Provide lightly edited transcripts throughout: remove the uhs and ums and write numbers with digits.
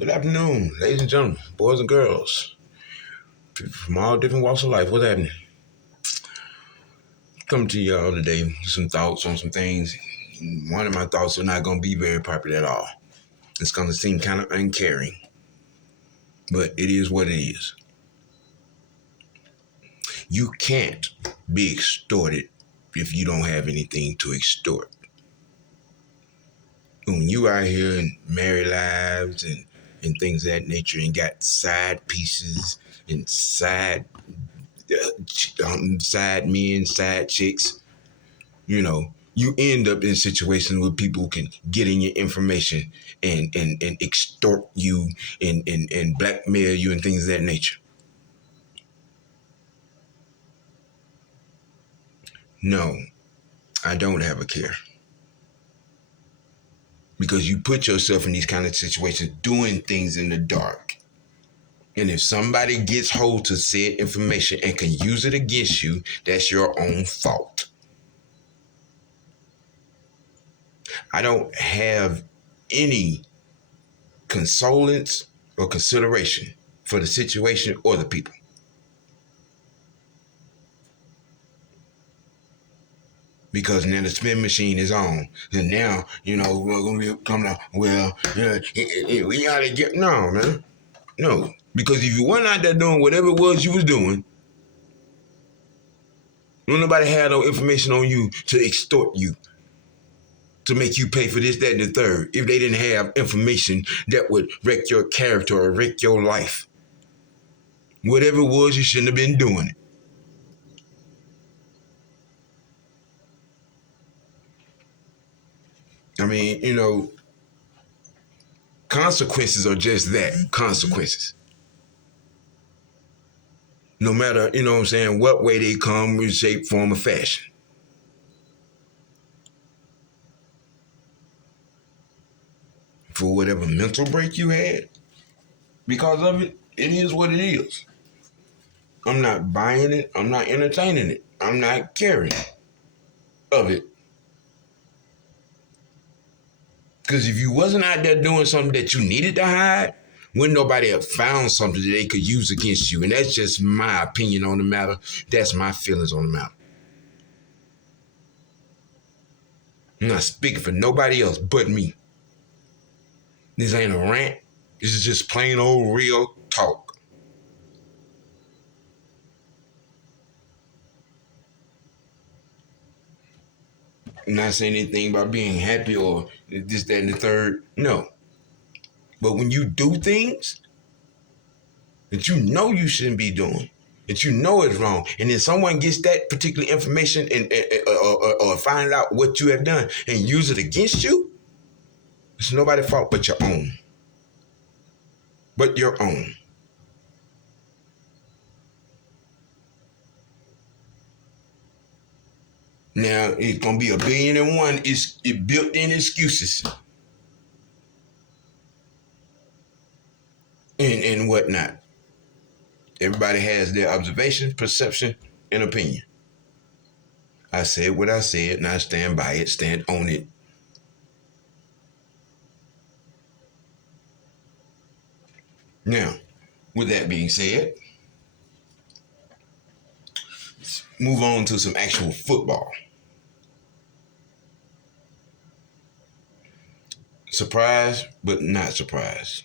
Good afternoon, ladies and gentlemen, boys and girls, people from all different walks of life. What's happening? Coming to y'all today with some thoughts on some things. One of my thoughts are not going to be very popular at all. It's going to seem kind of uncaring, but it is what it is. You can't be extorted if you don't have anything to extort. When you out here in married lives and things of that nature and got side pieces and side men, side chicks, you end up in situations where people can get in your information and extort you and blackmail you and things of that nature. No, I don't have a care. Because you put yourself in these kind of situations doing things in the dark. And if somebody gets hold to said information and can use it against you, that's your own fault. I don't have any consolence or consideration for the situation or the people. Because now the spin machine is on. And now, we're going to be coming out, we ought to get, no, man. No. Because if you weren't out there doing whatever it was you was doing, nobody had no information on you to extort you, to make you pay for this, that, and the third, if they didn't have information that would wreck your character or wreck your life. Whatever it was, you shouldn't have been doing it. I mean, consequences are just that, consequences. No matter, what way they come in shape, form, or fashion. For whatever mental break you had, because of it, it is what it is. I'm not buying it. I'm not entertaining it. I'm not caring of it. Because if you wasn't out there doing something that you needed to hide, when nobody have found something that they could use against you. And that's just my opinion on the matter. That's my feelings on the matter. I'm not speaking for nobody else but me. This ain't a rant. This is just plain old real talk. I'm not saying anything about being happy or this, that, and the third. No. But when you do things that you know you shouldn't be doing, that you know is wrong, and then someone gets that particular information or find out what you have done and use it against you, it's nobody's fault but your own. But your own. Now, it's going to be 1,000,000,001 it built-in excuses and whatnot. Everybody has their observation, perception, and opinion. I said what I said, and I stand by it, stand on it. Now, with that being said, let's move on to some actual football. Surprised, but not surprised.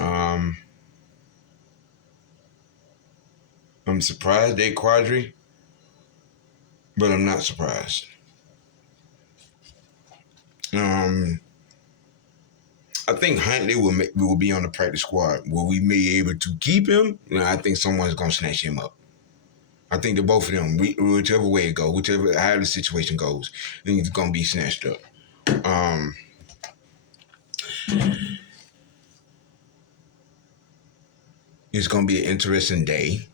I'm surprised they quadri, but I'm not surprised. I think Huntley will be on the practice squad. Will we be able to keep him? No, I think someone's gonna snatch him up. I think that both of them, whichever way it goes, how the situation goes, I think it's gonna be snatched up. It's gonna be an interesting day.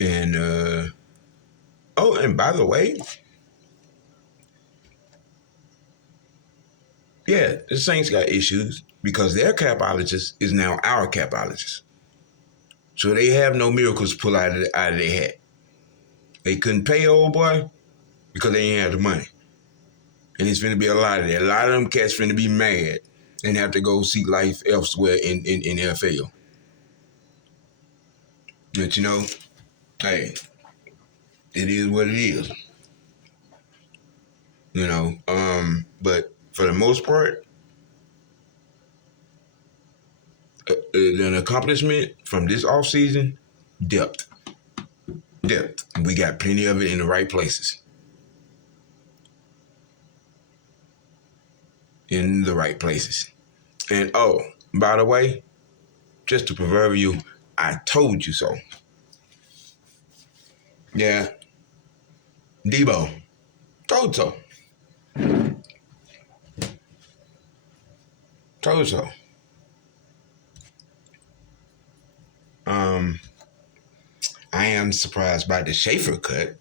And and by the way, yeah, the Saints got issues because their capologist is now our capologist. So they have no miracles to pull out of their hat. They couldn't pay old boy. because they ain't have the money. And it's finna be a lot of that. A lot of them cats finna be mad and have to go seek life elsewhere in NFL. But you know, hey, it is what it is. You know, but for the most part, an accomplishment from this offseason, depth. Depth. We got plenty of it in the right places. In the right places. And oh, by the way, just to proverbial, I told you so. Yeah. Debo. Told so. Told so. I am surprised by the Schaefer cut.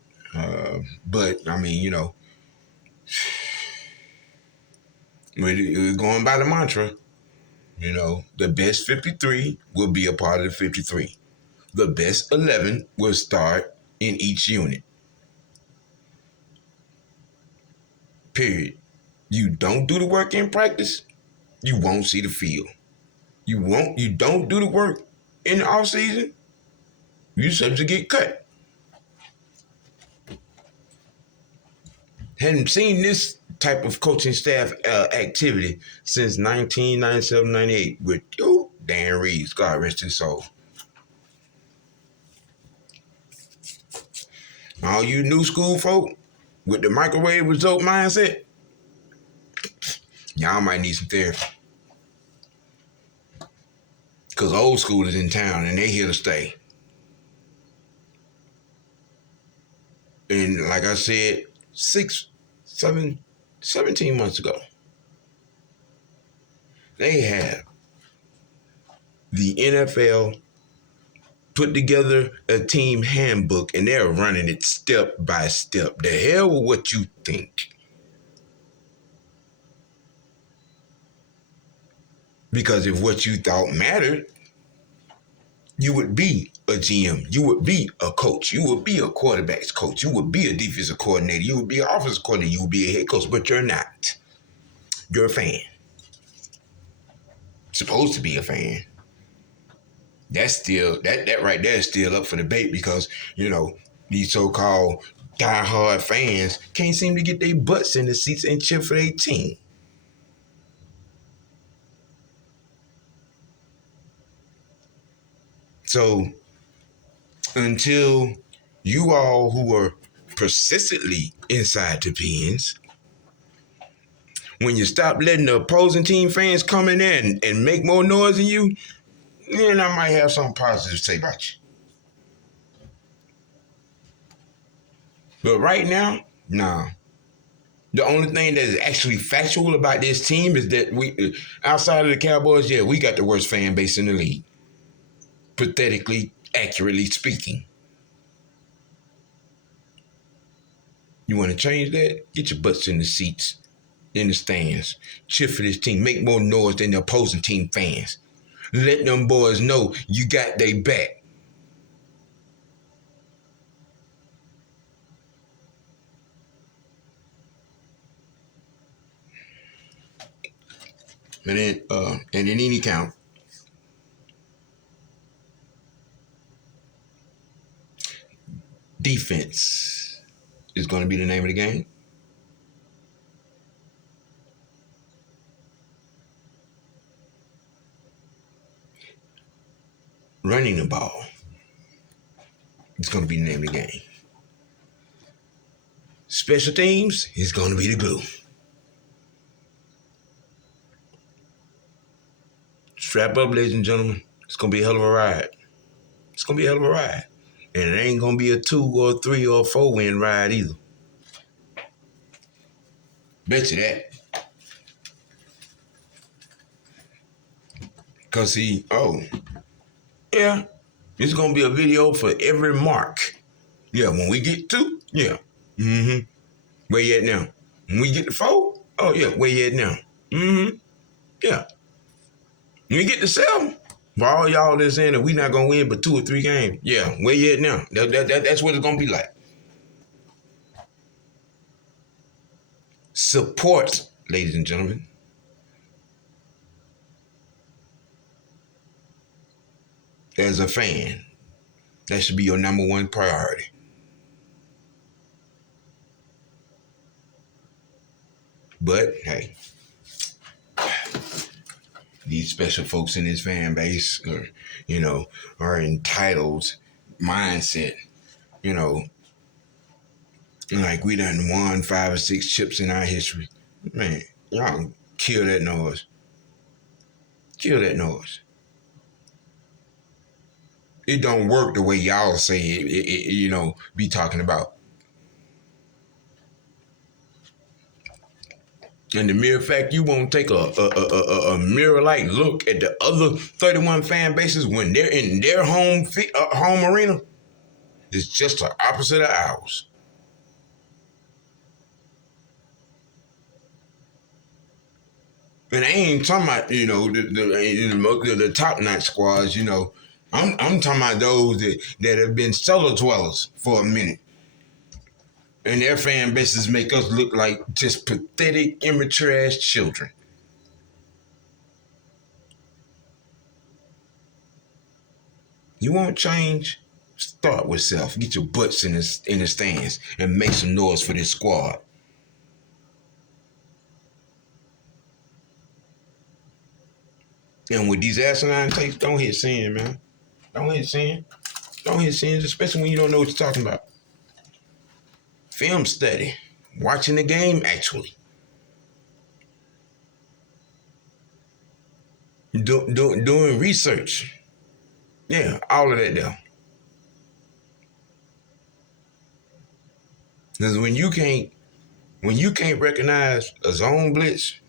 But I mean, you know, we're going by the mantra. You know, the best 53 will be a part of the 53. The best 11 will start in each unit. Period. You don't do the work in practice, you won't see the field. You don't do the work in the off season, you subject to get cut. Hadn't seen this type of coaching staff activity since 1997-98 with Dan Reeves, God rest his soul. All you new school folk with the microwave result mindset, y'all might need some therapy. Because old school is in town and they here to stay. And like I said, 17 months ago, they have the NFL put together a team handbook and they're running it step by step. The hell with what you think. Because if what you thought mattered, you would be a GM. You would be a coach. You would be a quarterback's coach. You would be a defensive coordinator. You would be an offensive coordinator. You would be a head coach, but you're not. You're a fan. Supposed to be a fan. That's still, that right there is still up for debate because, you know, these so-called diehard fans can't seem to get their butts in the seats and cheer for their team. So until you all who are persistently inside the pens, when you stop letting the opposing team fans come in there and make more noise than you, then I might have something positive to say about you. But right now, nah. The only thing that is actually factual about this team is that we, outside of the Cowboys, yeah, we got the worst fan base in the league. Pathetically, accurately speaking. You want to change that? Get your butts in the seats, in the stands. Cheer for this team. Make more noise than the opposing team fans. Let them boys know you got their back. And in any count, defense is going to be the name of the game. Running the ball is going to be the name of the game. Special teams is going to be the glue. Strap up, ladies and gentlemen. It's going to be a hell of a ride. It's going to be a hell of a ride. And it ain't going to be a 2 or a 3 or a 4 win ride either. Bet you that. Because see, yeah, it's going to be a video for every mark. Yeah, when we get 2, yeah. Mm-hmm. Where you at now? When we get to 4, oh yeah, where you at now? Mm-hmm. Yeah. When we get to 7, for all y'all that's saying that we not going to win but 2 or 3 games, yeah, where you at now? That's what it's going to be like. support, ladies and gentlemen. As a fan, that should be your number one priority. But hey, these special folks in this fan base are entitled mindset, you know, like we done won 5 or 6 chips in our history. Man, y'all kill that noise. Kill that noise. It don't work the way y'all say it, be talking about. And the mere fact you won't take a mirror-like look at the other 31 fan bases when they're in their home arena is just the opposite of ours. And I ain't talking about, the top-notch squads, I'm talking about those that have been cellar dwellers for a minute. And their fan bases make us look like just pathetic, immature-ass children. You want change? Start with self. Get your butts in the stands and make some noise for this squad. And with these asinine takes, don't hit sin, man. Don't hit sin. Don't hit sins, especially when you don't know what you're talking about. Film study. Watching the game, actually. Doing research. Yeah, all of that there. Because when you can't recognize a zone blitz,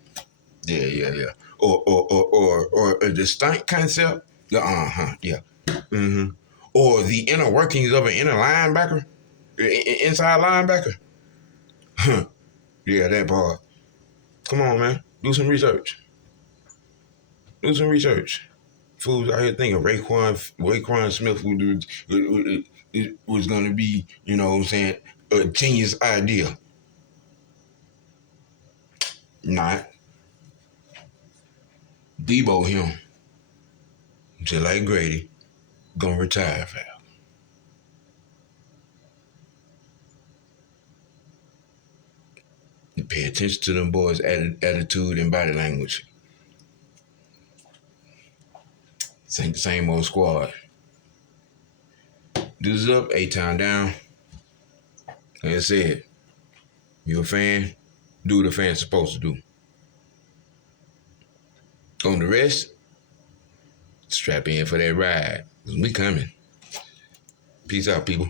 yeah. Or a distinct concept, yeah. Mm-hmm. Or the inner workings of an inner linebacker, inside linebacker. Yeah, that part. Come on, man. Do some research. Fools out here thinking Raekwon Smith was going to be, a genius idea. Not. Debo him. Just like Grady. Gonna retire fast. You pay attention to them boys' attitude and body language. Same old squad. Dudes up, A-Town down. Like I said, you a fan, do what a fan's supposed to do. On the rest, strap in for that ride. We coming. Peace out, people.